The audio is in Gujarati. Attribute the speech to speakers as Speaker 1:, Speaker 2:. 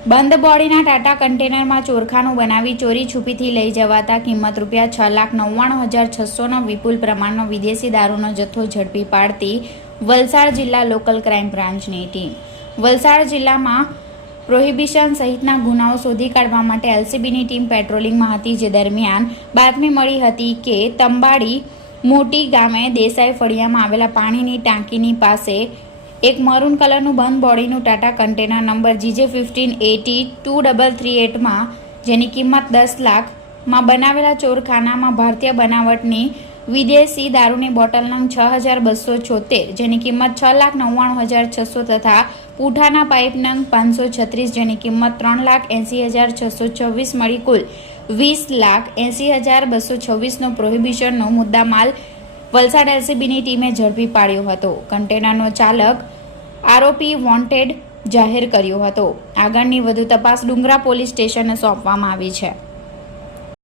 Speaker 1: બંધ બોડીના ટાટા કન્ટેનરમાં ચોરખાનું બનાવી ચોરી છુપીથી લઈ જવાતા કિંમત રૂપિયા છ લાખ નવ્વાણું હજાર છસોનો વિપુલ પ્રમાણનો વિદેશી દારૂનો જથ્થો ઝડપી પાડતી વલસાડ જિલ્લા લોકલ ક્રાઇમ બ્રાન્ચની ટીમ. વલસાડ જિલ્લામાં પ્રોહિબિશન સહિતના ગુનાઓ શોધી કાઢવા માટે એલસીબીની ટીમ પેટ્રોલિંગમાં હતી, જે દરમિયાન બાતમી મળી હતી કે તંબાડી મોટી ગામે દેસાઈ ફળિયામાં આવેલા પાણીની ટાંકીની પાસે એક મરૂન કલરનું બંધ બોડીનું Tata container number GJ fifteen AT two double three એટમાં જેની કિંમત દસ લાખમાં બનાવેલા ચોરખાનામાં ભારતીય બનાવટની વિદેશી દારૂની બોટલ નંગ છ હજાર બસો છોતેર, જેની કિંમત છ લાખ નવ્વાણું હજાર છસો તથા પૂઠાના પાઇપ નંગ પાંચસો છત્રીસ, જેની કિંમત ત્રણ લાખ એંસી હજાર છસો છવ્વીસ મળી કુલ વીસ લાખ એંસી હજાર બસો છવ્વીસનો પ્રોહિબિશનનો મુદ્દામાલ વલસાડ એલસીબીની ટીમે ઝડપી પાડ્યો હતો. કન્ટેનરનો ચાલક આરોપી વોન્ટેડ જાહેર કર્યો હતો. આગળની વધુ તપાસ ડુંગરા પોલીસ સ્ટેશને સોંપવામાં આવી છે.